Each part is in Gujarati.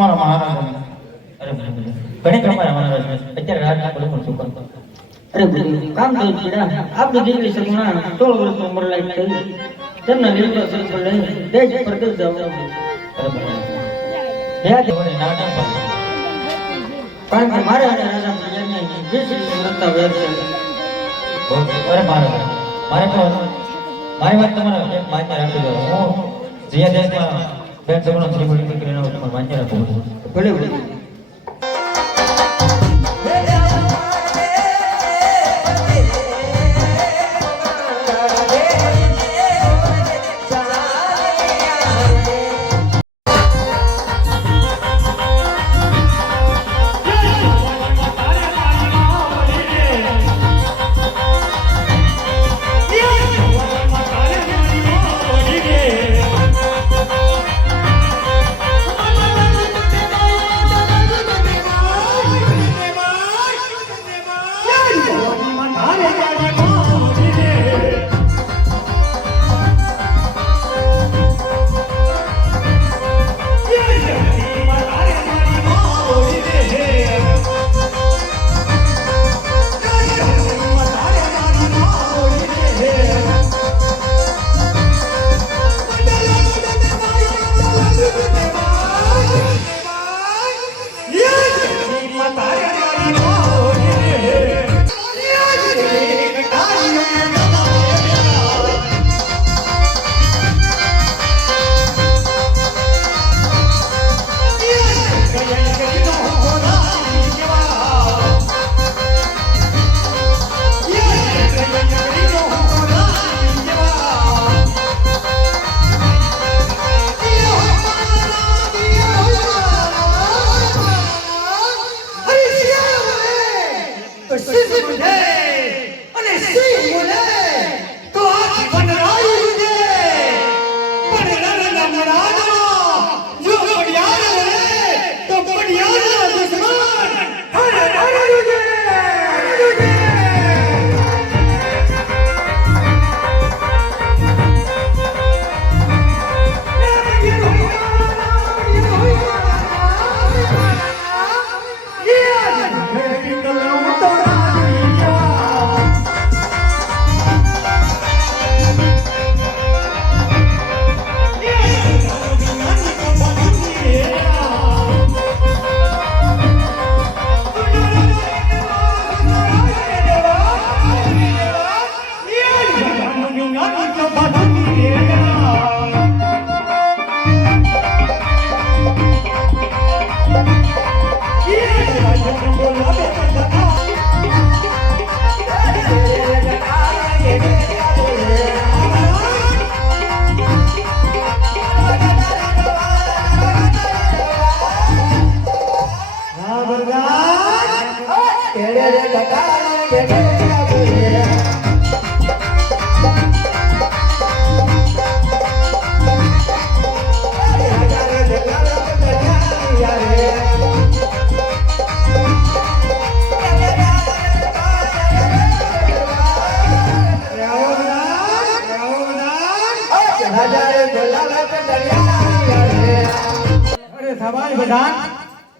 તમારા મહારાજા અરે ઘણી તમારા મહારાજ અત્યારે રાતના પડું શું કરતો અરે બધું કામ તો પીડા આપણી દીકરી સગુણા 16 વર્ષની ઉંમર લાયક થઈ તેમના નિર્ણય સર લઈ દેશ પરદેશ જવાનું યાદ મને ના ના પાડે કારણ કે મારે અને રાજા પ્રિયાને 20 વર્ષના વેર છે અરે મહારાજ મારે તો મારી વાત તમારે એક માન્ય રાખી દો હું જે દેશમાં બેન સગુણો શ્રીમતી દીકરીનો તમારે માન્ય રાખું ભલે ભલે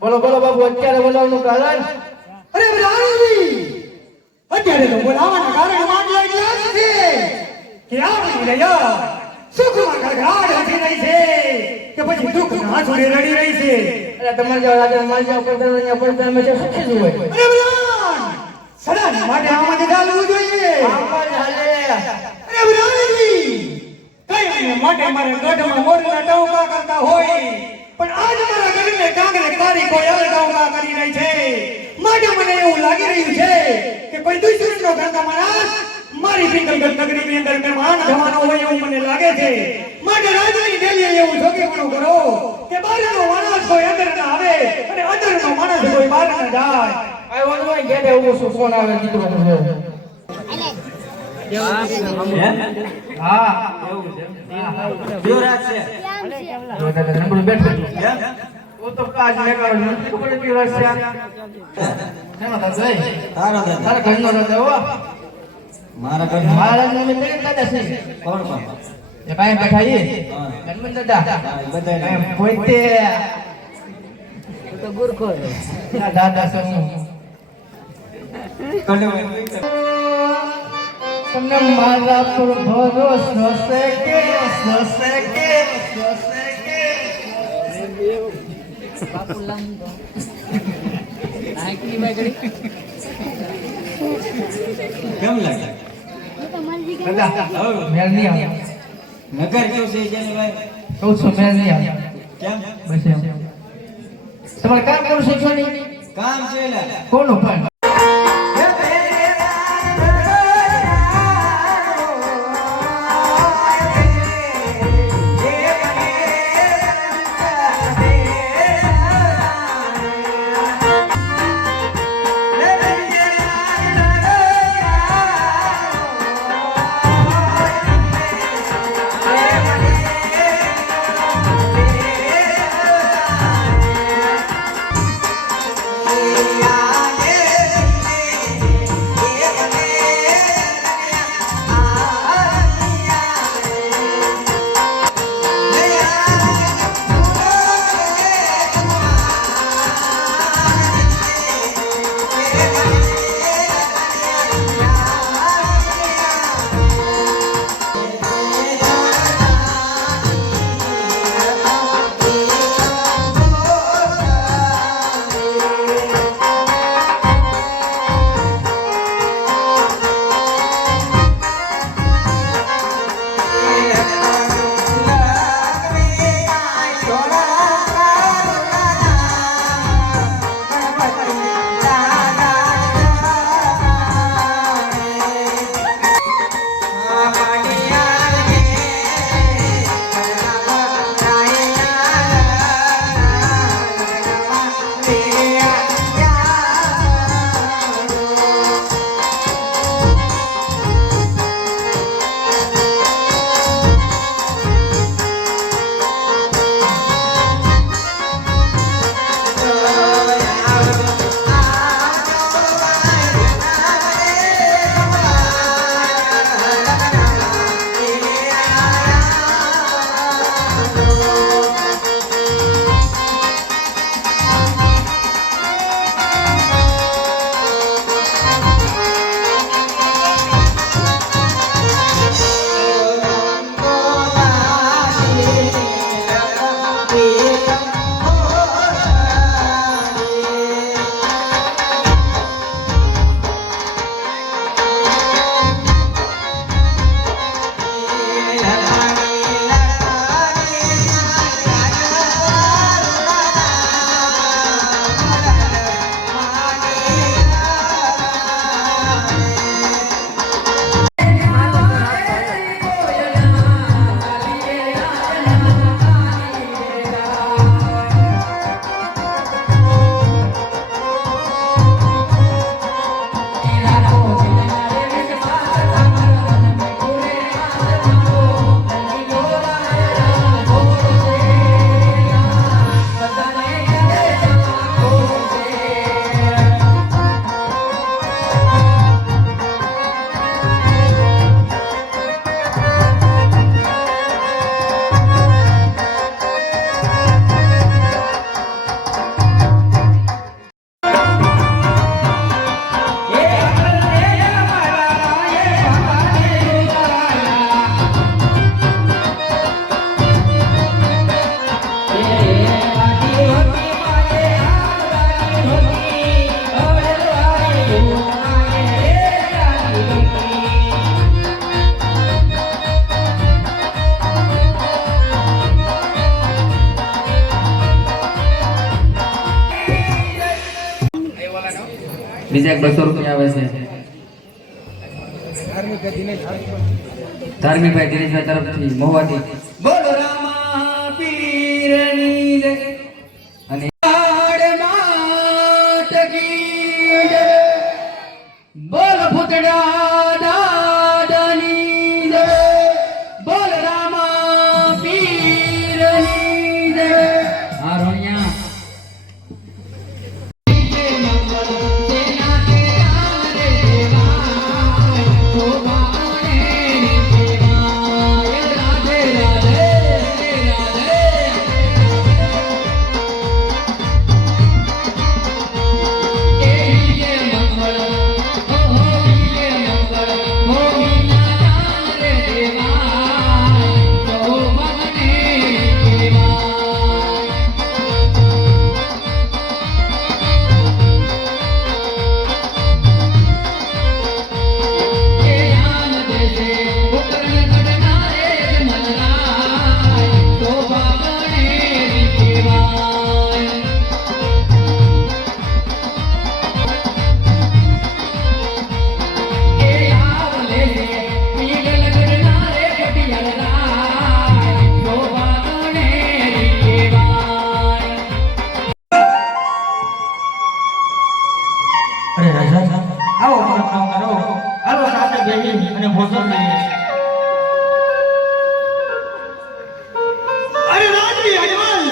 બોલો બોલો બાબુ અત્યારે બોલાવવાનું કારણ અરે રાણી અત્યારે તો બોલાવવાના કારણ માંગલા ગયા છે કે આપણી રહ્યા સુખમાં ગળગાડ હસી રહી છે કે પછી દુઃખના આંસુડે રડી રહી છે અરે તમારે જો રાજા માલ જાવ પડતા અહીંયા પડતા હંમેશા સુખી જ હોય અરે બ્રાહ્મણ સદાને માટે આમાં ચાલવું જોઈએ આમાં ચાલે અરે રાણી કઈ માટે મારે ગઢમાં મોરના ટોકા કરતા હોય પણ આજ મારા ગઢને કાંગરે કારી કોઈ અલગાવવા કરી રહી છે માટે મને એવું લાગી રહ્યું છે કે કોઈ દુશ્મનનો ગંગા માણસ મારી પિંગલગઢ નગરીની અંદર મહેમાન થવાનો હોય એવું મને લાગે છે માટે રાજની ડેલીએ એવું જોગીપણું કરો કે બહારનો માણસ કોઈ અંદર ના આવે અને અંદરનો માણસ કોઈ બહાર ના જાય આ વનવાય ગેટે ઉભો છું ફોન આવે દીકરો હા એવું છે દેવરાજ છે નંબર બેઠો ઓ તો કાજ ને કરો નથી ખબર દેવરાજ છે એમાં તો જઈ તારા ઘરનો રહે હો મારા ઘર મહારાજ ને મેં દાદા છે કોણ કોણ એ ભાઈ બેઠા ઈ હનુમાન દાદા બધા પોતે ના દાદા સર તમને મારા પર ભરોસો છે કે કેમ લાગે દાદા મેલ નહીં આવ્યો નગર કેવું છે જેને ભાઈ કહું છું મેલ નહીં આવ્યો કેમ બસ એમ તમારે કામ કરું છે છો નહીં કામ છે લે કોનું પણ બીજા 200 રૂપિયા આવે છે ધાર્મિકભાઈ દિનેશભાઈ તરફથી મોવાથી બોલો રામા પીરની જય અને માત કી જય બોલ ફૂટડા દાદાની જય બોલ રામા પીરની જય આ રોણિયા ભોજન લઈએ. અરે રાજવી હનુમાન,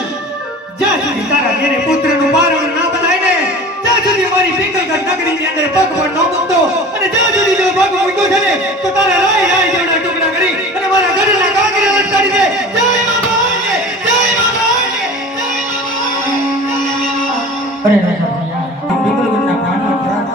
જ્યાં સુધી તારા ઘેરે પુત્રનું બારણું ના બધાય ને ત્યાં સુધી મારી પિંગલગઢ નગરીની અંદર પગ પણ ન મૂકતો, અને જ્યાં સુધી જો પગ મૂક્યો છે ને તો તારા રાય રાય જેવડા ટુકડા કરી અને મારા ઘરના કાંકરે લટકાડી દે. જય મા ભવાની, જય મા ભવાની, જય મા ભવાની. અરે પિંગલગઢના પ્રાણો ત્યાગ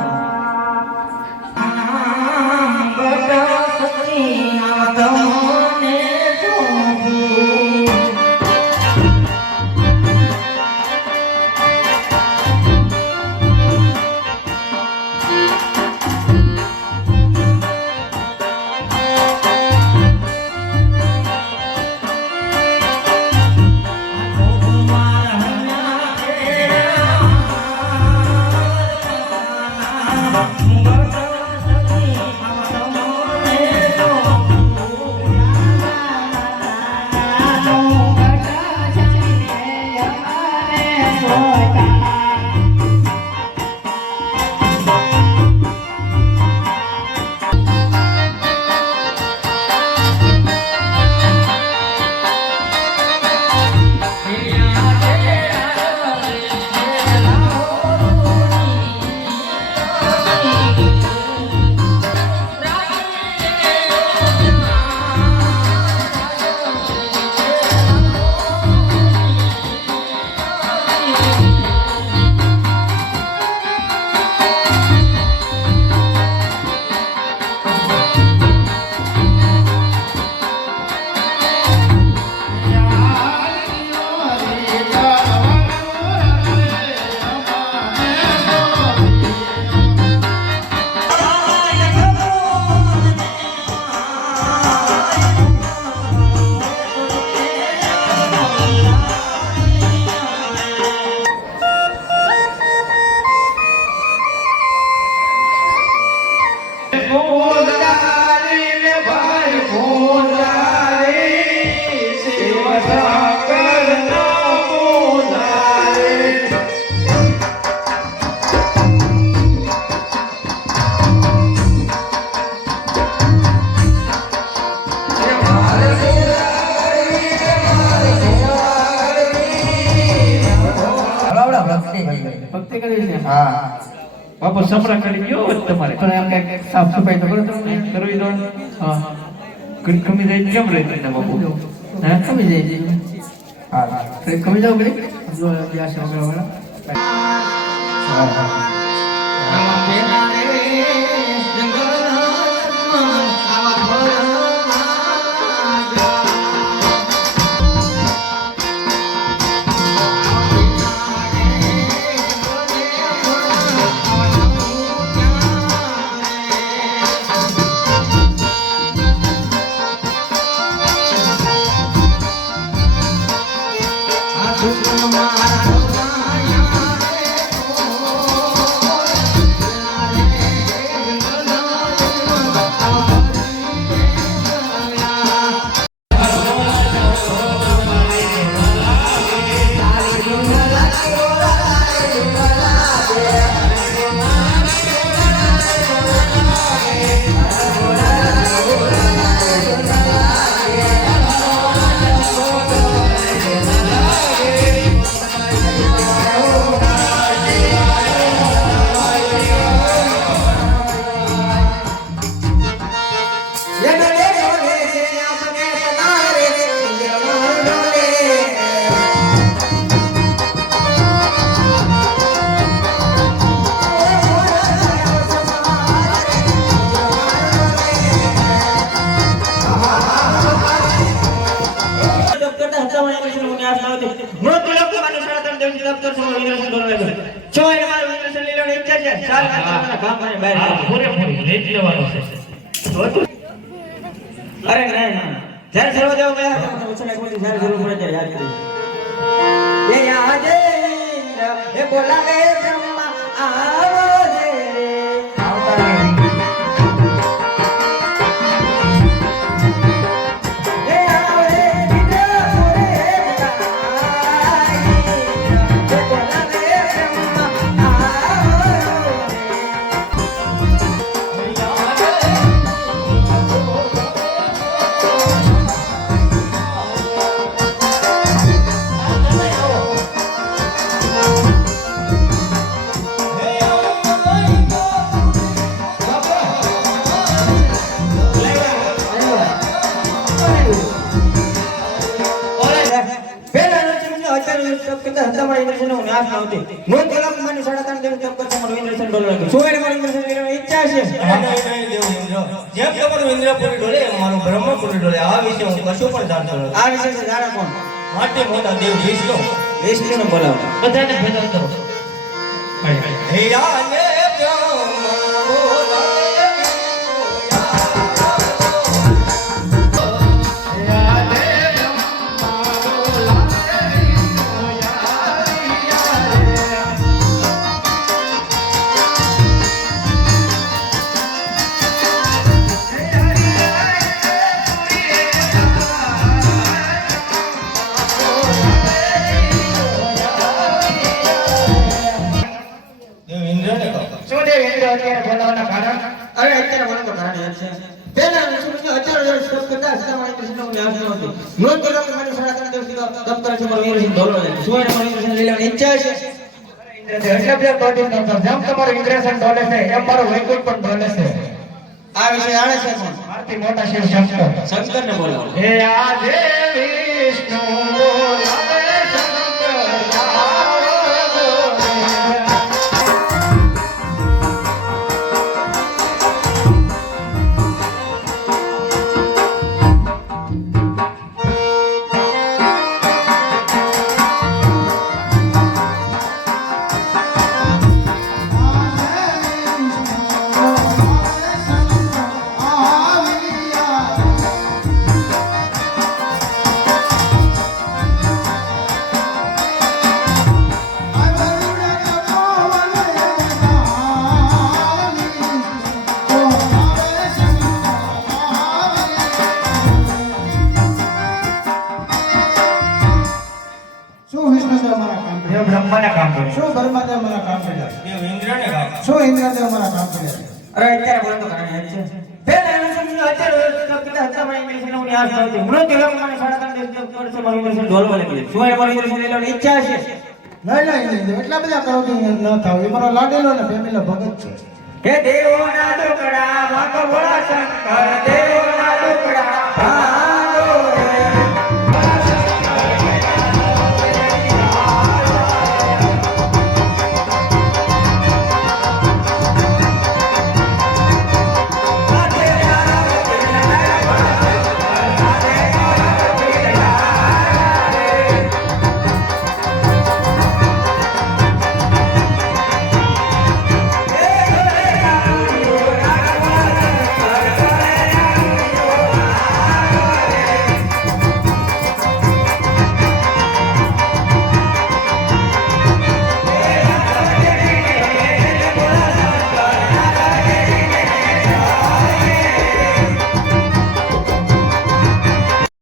ભક્તિ કરી છે. હા બાપુ સમરા કરી ગયો હોત તમારે પણ એમ કંઈક સાફ સફાઈ તો કરો તમે. કરવી દો. હા ખમી જાય કેમ રહી ને બાપુ? હે કમી જાય છે. હા કમી જાવ ભાઈ જો યાર વગેરે વગેરે. અરે ના ના જ્યારે સર્વ દેવ ગયા હતા મને ઉછળે કોઈ જ્યારે જરૂર પડે ત્યારે યાદ કરી ये यादे ये बोलावे ब्रह्मा आओ रे आवता ये आवे विद्या मोरे जगाई ये बोलावे ब्रह्मा आओ रे હત્તા મારા ઇન્દ્રસેનનો નાશ ન હોતી. નોંધ કે લોકમાન્ય 3.5 દિવસ તપ કરશે મારું ઇન્દ્રસેન ડોલર લાગ્યું. શું એને મારું ઇન્દ્રસેન લેવાની ઈચ્છા છે? નહીં, દેવ ઇન્દ્ર. જેમ તમારું ઇન્દ્રપુરી ડોલે એમ મારું બ્રહ્મપુરી ડોલે. આ વિશે હું કશું પણ જાણતો નથી. આ વિશે છે જાણે કોણ? માટે મોટા દેવ વિષ્ણુ. વિષ્ણુને બોલાવો. બધાને ભેગા કરો હે આને બ્રહ્મા બોલાવે દેવ ઇન્દ્રને કહો. શું દેવ ઇન્દ્ર અત્યારે બોલાવવાના કારણ અરે અત્યારે બોલો તો કારણ યાદ છે. પહેલા વિષ્ણુને 1000 વર્ષ તપ કરતા હત્તા મારા ઇન્દ્રસેનનો નાશ ન હોતી. નોંધ કે લોકમાન્ય 3.5 દિવસ તપ કરશે મારું ઇન્દ્રસેન ડોલર લાગ્યું. શું એને મારું ઇન્દ્રસેન લેવાની ઈચ્છા છે? એટલે બે કોટી નો તો જેમ તમારું ઇન્દ્રેશન ડોલે છે એમ મારું વૈકુંઠ પણ ડોલે છે આ વિશે જાણે છે કોણ? મારથી મોટા શિવ શંકર શંકરને બોલાવો. હે આજે વિષ્ણુ બોલાવે શંકર આવો બોલે. શું વિષ્ણુદેવ મારા કામ કરે? દેવ બ્રહ્માને કામ કરે શું બ્રહ્માદેવ મારા કામ કરે? દેવ ઇન્દ્રને કહો. શું ઇન્દ્રદેવ મારા કામ કરે? અરે અત્યારે બોલો તો કારણ યાદ છે. પહેલા વિષ્ણુને 1000 વર્ષ તપ કરતા હત્તા મારા ઇન્દ્રસેનનો નાશ ન હોતી. નોંધ કે લોકમાન્ય 3.5 દિવસ તપ કરશે મારું ઇન્દ્રસેન ડોલર લાગ્યું. શું એને મારું ઇન્દ્રસેન લેવાની ઈચ્છા છે? નહીં, એટલા બધા કરો તો ન થાવ. એ મારો લાડેલો ને ફેમિલી ભગત છે. હે દેવોના દુકડા વાકો ભોળા શંકર